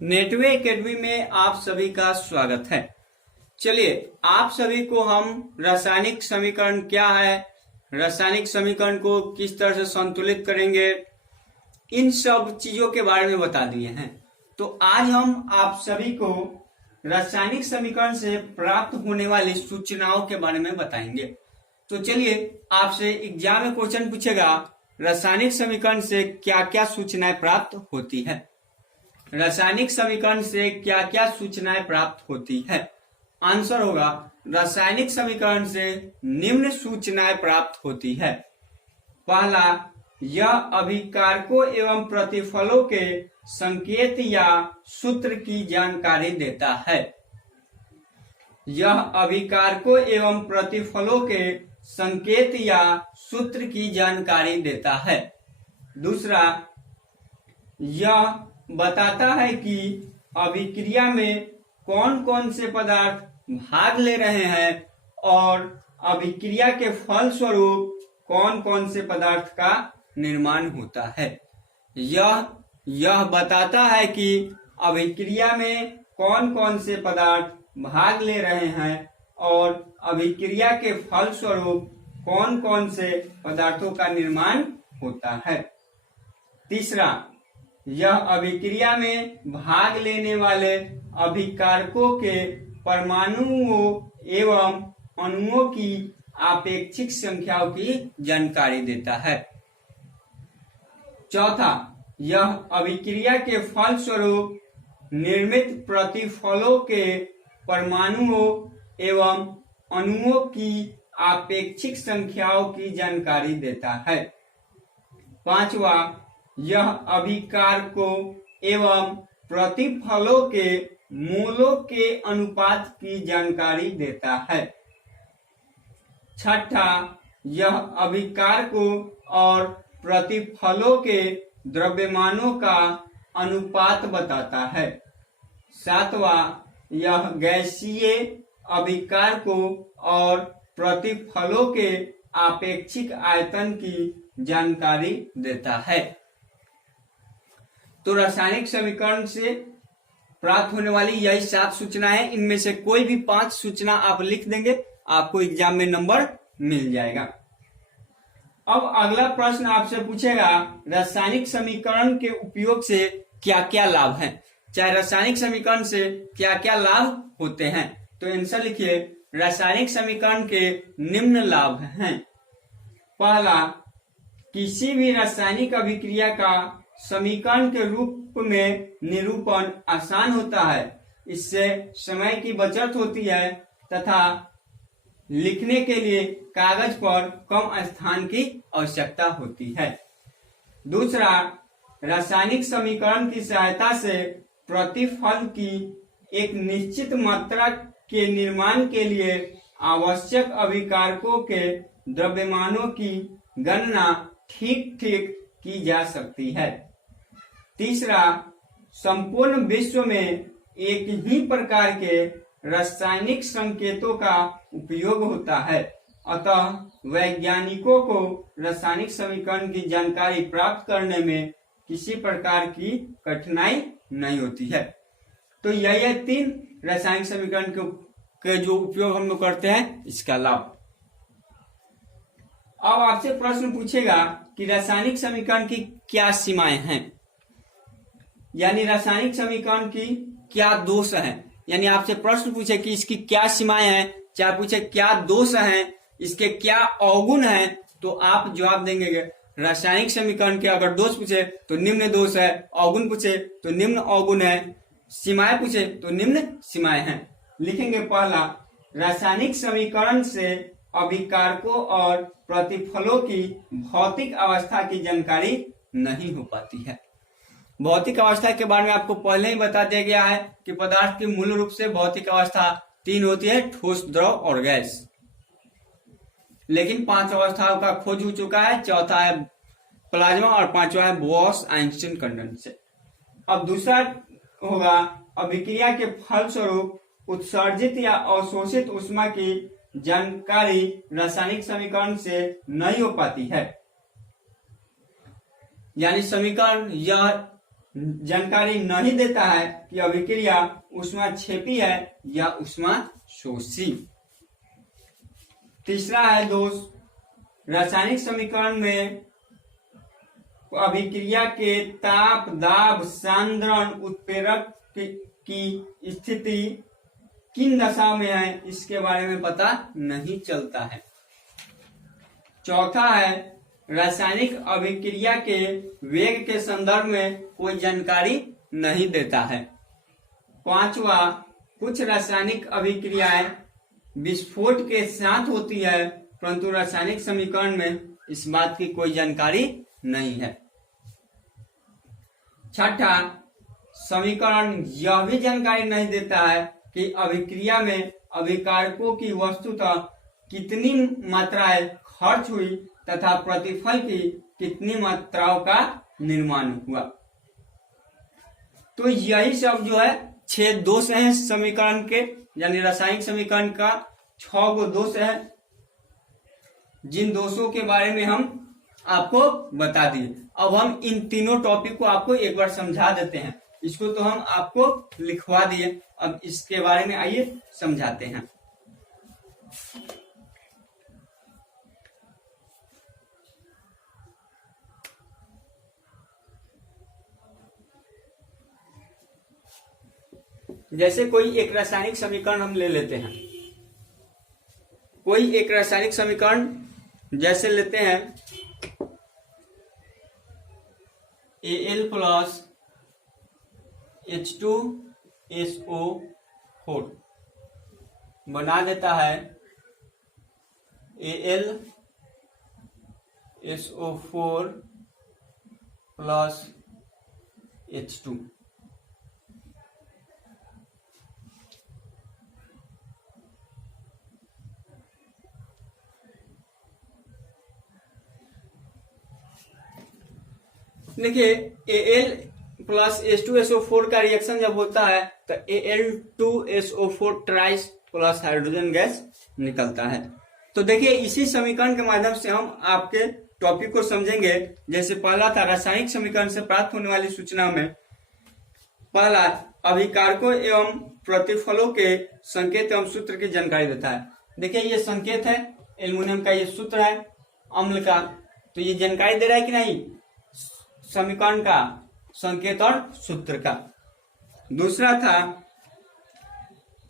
Netway academy में आप सभी का स्वागत है। चलिए आप सभी को हम रासायनिक समीकरण क्या है, रासायनिक समीकरण को किस तरह से संतुलित करेंगे, इन सब चीजों के बारे में बता दिए हैं। तो आज हम आप सभी को रासायनिक समीकरण से प्राप्त होने वाली सूचनाओं के बारे में बताएंगे। तो चलिए आपसे एग्जाम में क्वेश्चन पूछेगा, रासायनिक समीकरण से क्या क्या सूचनाएं प्राप्त होती है। रासायनिक समीकरण से क्या क्या सूचनाएं प्राप्त होती है। आंसर होगा, रासायनिक समीकरण से निम्न सूचनाएं प्राप्त होती है। पहला, यह अभिकारकों एवं प्रतिफलों के संकेत या सूत्र की जानकारी देता है। यह अभिकारकों एवं प्रतिफलों के संकेत या सूत्र की जानकारी देता है। दूसरा, यह बताता है कि अभिक्रिया में कौन कौन से पदार्थ भाग ले रहे हैं और अभिक्रिया के फल स्वरूप कौन कौन से पदार्थ का निर्माण होता है। यह बताता है कि अभिक्रिया में कौन कौन से पदार्थ भाग ले रहे हैं और अभिक्रिया के फल स्वरूप कौन कौन से पदार्थों का निर्माण होता है। तीसरा, यह अभिक्रिया में भाग लेने वाले अभिकारकों के परमाणुओं एवं अणुओं की आपेक्षिक संख्याओं की जानकारी देता है। चौथा, यह अभिक्रिया के फल स्वरूप निर्मित प्रतिफलों के परमाणुओं एवं अणुओं की आपेक्षिक संख्याओं की जानकारी देता है। पांचवा, यह अभिकारकों एवं प्रतिफलों के मोलों के अनुपात की जानकारी देता है। छठा, यह अभिकारकों और प्रतिफलों के द्रव्यमानों का अनुपात बताता है। सातवां, यह गैसीय अभिकारकों और प्रतिफलों के आपेक्षिक आयतन की जानकारी देता है। तो रासायनिक समीकरण से प्राप्त होने वाली यही 7 सूचनाएं, इनमें से कोई भी 5 सूचना आप लिख देंगे, आपको एग्जाम में नंबर मिल जाएगा। अब अगला प्रश्न आपसे पूछेगा, रासायनिक समीकरण के उपयोग से क्या क्या लाभ हैं। चाहे रासायनिक समीकरण से क्या क्या लाभ होते हैं, तो आंसर लिखिए। रासायनिक समीकरण के निम्न लाभ हैं। पहला, किसी भी रासायनिक अभिक्रिया का समीकरण के रूप में निरूपण आसान होता है। इससे समय की बचत होती है तथा लिखने के लिए कागज पर कम स्थान की आवश्यकता होती है। दूसरा, रासायनिक समीकरण की सहायता से प्रतिफल की एक निश्चित मात्रा के निर्माण के लिए आवश्यक अभिकारकों के द्रव्यमानों की गणना ठीक ठीक की जा सकती है। तीसरा, संपूर्ण विश्व में एक ही प्रकार के रासायनिक संकेतों का उपयोग होता है, अतः वैज्ञानिकों को रासायनिक समीकरण की जानकारी प्राप्त करने में किसी प्रकार की कठिनाई नहीं होती है। तो यह 3 रासायनिक समीकरण के जो उपयोग हम लोग करते हैं, इसका लाभ। अब आपसे प्रश्न पूछेगा कि रासायनिक समीकरण की क्या सीमाएं हैं, यानी रासायनिक समीकरण की क्या दोष हैं। यानी आपसे प्रश्न पूछे कि इसकी क्या सीमाएं हैं, चाहे पूछे क्या दोष हैं, इसके क्या अवगुण हैं, तो आप जवाब देंगे। रासायनिक समीकरण के अगर दोष पूछे तो निम्न दोष है, अवगुण पूछे तो निम्न अवगुण है, सीमाएं पूछे तो निम्न सीमाएं हैं। लिखेंगे पहला, रासायनिक समीकरण से अभिकारकों और प्रतिफलों की भौतिक अवस्था की जानकारी नहीं हो पाती है। भौतिक अवस्था के बारे में आपको पहले ही बता दिया गया है कि पदार्थ की मूल रूप से भौतिक अवस्था 3 होती है, ठोस, द्रव और गैस। लेकिन 5 अवस्थाओं का खोज हो चुका है। चौथा है प्लाज्मा और 5वां है बोस-आइंस्टीन कंडेंसेट। अब दूसरा होगा, अभिक्रिया के फलस्वरूप उत्सर्जित या अवशोषित ऊष्मा की जानकारी रासायनिक समीकरण से नहीं हो पाती है। यानी समीकरण यह जानकारी नहीं देता है कि अभिक्रिया ऊष्माक्षेपी है या ऊष्माशोषी। तीसरा है दोष, रासायनिक समीकरण में अभिक्रिया के ताप, दाब, सांद्रण, उत्प्रेरक की स्थिति किन दशा में है इसके बारे में पता नहीं चलता है। चौथा है, रासायनिक अभिक्रिया के वेग के संदर्भ में कोई जानकारी नहीं देता है। पांचवा, कुछ रासायनिक अभिक्रियाएं विस्फोट के साथ होती है परंतु रासायनिक समीकरण में इस बात की कोई जानकारी नहीं है। छठा, समीकरण यह भी जानकारी नहीं देता है कि अभिक्रिया में अभिकारकों की वस्तुतः कितनी मात्राएं खर्च हुई तथा प्रतिफल की कितनी मात्राओं का निर्माण हुआ। तो यही सब जो है 6 दोष हैं समीकरण के, यानी रासायनिक समीकरण का 6 गो दोष है, जिन दोषों के बारे में हम आपको बता दिए। अब हम इन तीनों टॉपिक को आपको एक बार समझा देते हैं। इसको तो हम आपको लिखवा दिए, अब इसके बारे में आइए समझाते हैं। जैसे कोई एक रासायनिक समीकरण हम ले लेते हैं, कोई एक रासायनिक समीकरण जैसे लेते हैं Al प्लस H2SO4 बना देता है AlSO4 प्लस H2। देखिए Al प्लस H2SO4 का रिएक्शन जब होता है तो Al2SO4 ट्राइस प्लस हाइड्रोजन गैस निकलता है। तो देखिए इसी समीकरण के माध्यम से हम आपके टॉपिक को समझेंगे। जैसे पहला था, रासायनिक समीकरण से प्राप्त होने वाली सूचना में पहला अभिकारकों एवं प्रतिफलों के संकेत एवं सूत्र की जानकारी देता है। देखिए ये संकेत है, एल्युमिनियम का ये सूत्र है अम्ल का, तो ये जानकारी दे रहा है कि नहीं समीकरण का संकेत और सूत्र का। दूसरा था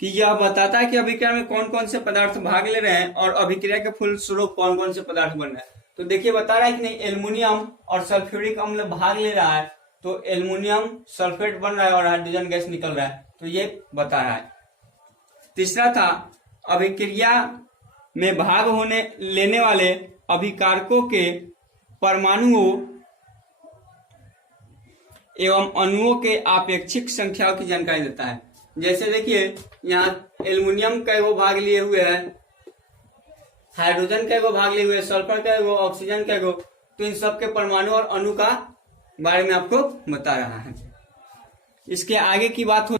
कि यह बताता है कि अभिक्रिया में कौन कौन से पदार्थ भाग ले रहे हैं और अभिक्रिया के फलस्वरूप कौन कौन से पदार्थ बन रहे हैं। तो देखिए बता रहा है कि नहीं एल्युमिनियम और सल्फ्यूरिक अम्ल भाग ले रहा है, तो एल्युमिनियम सल्फेट बन रहा है और हाइड्रोजन गैस निकल रहा है, तो ये बता रहा है। तीसरा था अभिक्रिया में भाग होने लेने वाले अभिकारकों के परमाणुओं एवं अणुओं के आपेक्षिक संख्याओं की जानकारी देता है। जैसे देखिए यहाँ एल्युमिनियम का वो भाग लिए हुए है, हाइड्रोजन का वो भाग लिए हुए, सल्फर का वो, ऑक्सीजन का वो, तो इन सब के परमाणु और अणु का बारे में आपको बता रहा है। इसके आगे की बात हो,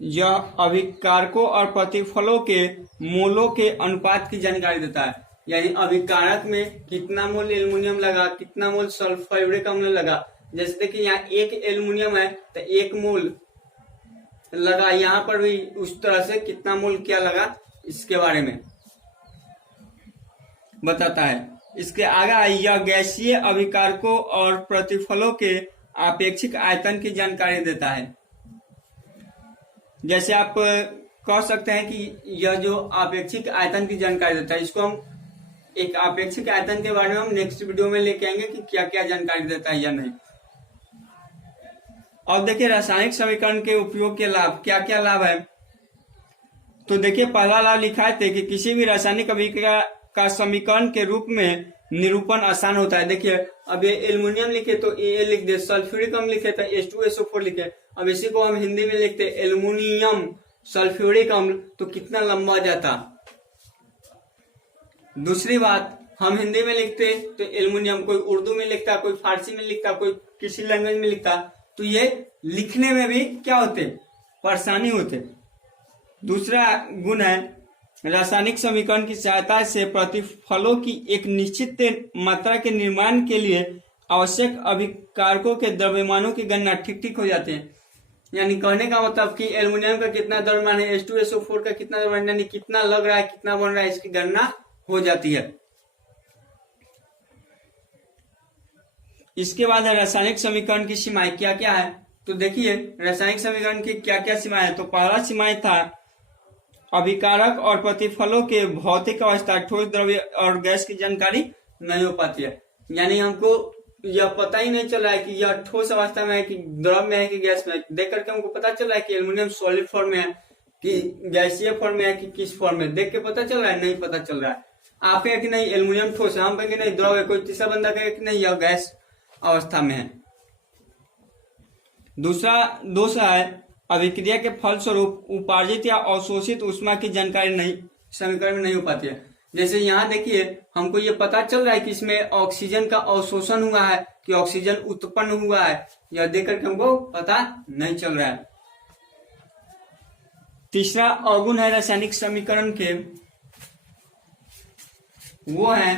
यह अभिकारकों और प्रतिफलों के मोलों के अनुपात की जानकारी देता है, यानी अभिकारक में कितना मोल एल्युमिनियम लगा, कितना मोल सल्फ्यूरिक अम्ल लगा। जैसे देखिए यहाँ 1 एल्युमिनियम है तो 1 मोल लगा, यहाँ पर भी उस तरह से कितना मोल क्या लगा इसके बारे में बताता है। इसके आगे यह गैसीय अभिकारकों और प्रतिफलों के आपेक्षिक आयतन की जानकारी देता है। जैसे आप कह सकते हैं कि यह जो आपेक्षिक आयतन की जानकारी देता है, इसको हम एक आपेक्षिक आयतन के बारे में हम नेक्स्ट वीडियो में लेके आएंगे कि क्या क्या जानकारी देता है या नहीं। अब देखिए रासायनिक समीकरण के उपयोग के लाभ, क्या क्या लाभ है। तो देखिए पहला लाभ लिखा है कि किसी भी रासायनिक अभिक्रिया का समीकरण के रूप में निरूपण आसान होता है। देखिए अब ये एल्युमिनियम लिखे तो Al लिख दे, सल्फ्यूरिक अम्ल लिखे तो H2SO4 लिखे। अब इसी को हम हिंदी में लिखते एल्युमिनियम सल्फ्यूरिक अम्ल, तो कितना लंबा जाता। दूसरी बात, हम हिंदी में लिखते तो एल्युमिनियम, कोई उर्दू में लिखता, कोई फारसी में लिखता, कोई किसी लैंग्वेज में लिखता, तो ये लिखने में भी क्या होते, परेशानी होते। दूसरा गुण है रासायनिक समीकरण की सहायता से प्रतिफलों की एक निश्चित मात्रा के निर्माण के लिए आवश्यक अभिकारकों के द्रव्यमानों की गणना ठीक ठीक हो जाते हैं। यानी कहने का मतलब कि एल्युमिनियम का कितना द्रव्यमान है, H2SO4 का कितना द्रव्यमान, यानी कितना लग रहा है, कितना बन रहा है, इसकी गणना हो जाती है। इसके बाद है रासायनिक समीकरण की सीमाएं क्या क्या है। तो देखिए रासायनिक समीकरण की क्या क्या सीमाएं है। तो पहला सीमाएं था अभिकारक और प्रतिफलों के भौतिक अवस्था, ठोस, द्रव्य और गैस की जानकारी नहीं हो पाती है। यानी हमको यह पता ही नहीं चल रहा है कि यह ठोस अवस्था में है कि द्रव में है कि गैस में है। देख करके हमको पता चल रहा है कि एल्युमिनियम सॉलिड फॉर्म में है कि गैसीय फॉर्म में है कि किस फॉर्म में, देख के पता चल रहा है, नहीं पता चल रहा है। आप कहें कि नहीं एल्युमिनियम ठोस है, हम कहेंगे नहीं द्रव है, कोई तीसरा बंदा कहेगा कि नहीं यह गैस अवस्था में है। दूसरा दोष है अभिक्रिया के फलस्वरूप उपार्जित या अवशोषित ऊष्मा की जानकारी नहीं समीकरण में नहीं हो पाती है। जैसे यहाँ देखिए हमको ये पता चल रहा है कि इसमें ऑक्सीजन का अवशोषण हुआ है कि ऑक्सीजन उत्पन्न हुआ है, यह देख करके हमको पता नहीं चल रहा है। तीसरा अवगुण है रासायनिक समीकरण के, वो है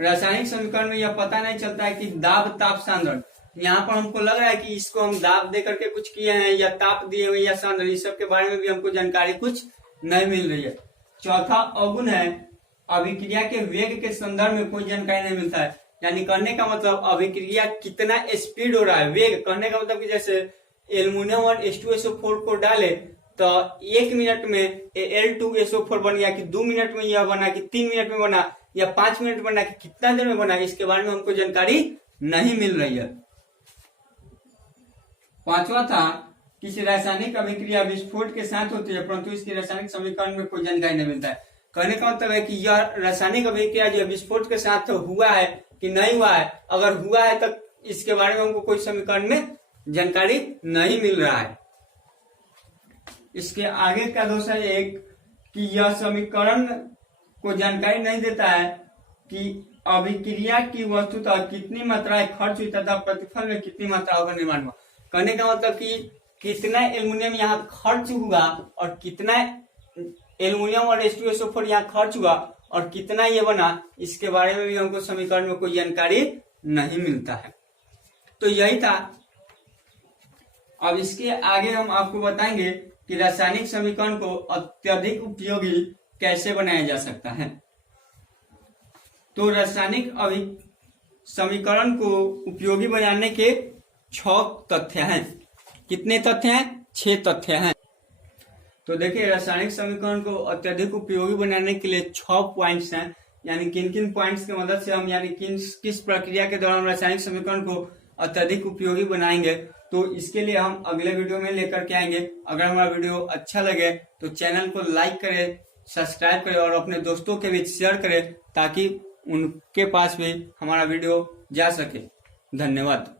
रासायनिक समीकरण में यह पता नहीं चलता है कि दाब, ताप, सांद्रण। यहाँ पर हमको लग रहा है कि इसको हम दाब दे करके कुछ किए हैं या ताप दिए हुए या सांद्रण, इस सब के बारे में भी हमको जानकारी कुछ नहीं मिल रही है। चौथा अवगुण है अभिक्रिया के वेग के संदर्भ में कोई जानकारी नहीं मिलता है। यानी कहने का मतलब अभिक्रिया कितना स्पीड हो रहा है, वेग कहने का मतलब कि जैसे एल्युमिनियम और H2SO4 को डाले तो 1 मिनट में Al2SO4 बन गया कि 2 मिनट में यह बना कि 3 मिनट में बना या 5 मिनट बना कि कितना देर में बना, इसके बारे में हमको जानकारी नहीं मिल रही है। पांचवा था किसी रासायनिक अभिक्रिया विस्फोट के साथ होती है परंतु इसकी रासायनिक समीकरण में कोई जानकारी नहीं मिलता है। कहने का मतलब है कि यह रासायनिक अभिक्रिया जो विस्फोट के साथ हुआ है कि नहीं हुआ है, अगर हुआ है तो इसके बारे में हमको कोई समीकरण में जानकारी नहीं मिल रहा है। इसके आगे का दोष है एक कि यह समीकरण को जानकारी नहीं देता है कि अभिक्रिया की वस्तुतः कितनी मात्राएं खर्च हुई तथा प्रतिफल में कितनी मात्राओं का निर्माण हुआ। कहने का मतलब कि कितना एल्युमिनियम यहाँ खर्च हुआ और कितना एल्युमिनियम और H2SO4 यहाँ खर्च हुआ और कितना ये बना, इसके बारे में भी हमको समीकरण में कोई जानकारी नहीं मिलता है। तो यही था। अब इसके आगे हम आपको बताएंगे कि रासायनिक समीकरण को अत्यधिक उपयोगी कैसे बनाया जा सकता है। तो रासायनिक समीकरण को उपयोगी बनाने के 6 तथ्य हैं। कितने तथ्य हैं? 6 तथ्य हैं। तो देखिए रासायनिक समीकरण को अत्यधिक उपयोगी बनाने के लिए 6 पॉइंट्स हैं। यानी किन किन पॉइंट्स की मदद से हम यानी किस प्रक्रिया के दौरान रासायनिक समीकरण को अत्यधिक उपयोगी बनाएंगे, तो इसके लिए हम अगले वीडियो में लेकर के आएंगे। अगर हमारा वीडियो अच्छा लगे तो चैनल को लाइक करें, सब्सक्राइब करें और अपने दोस्तों के बीच शेयर करें ताकि उनके पास भी हमारा वीडियो जा सके। धन्यवाद।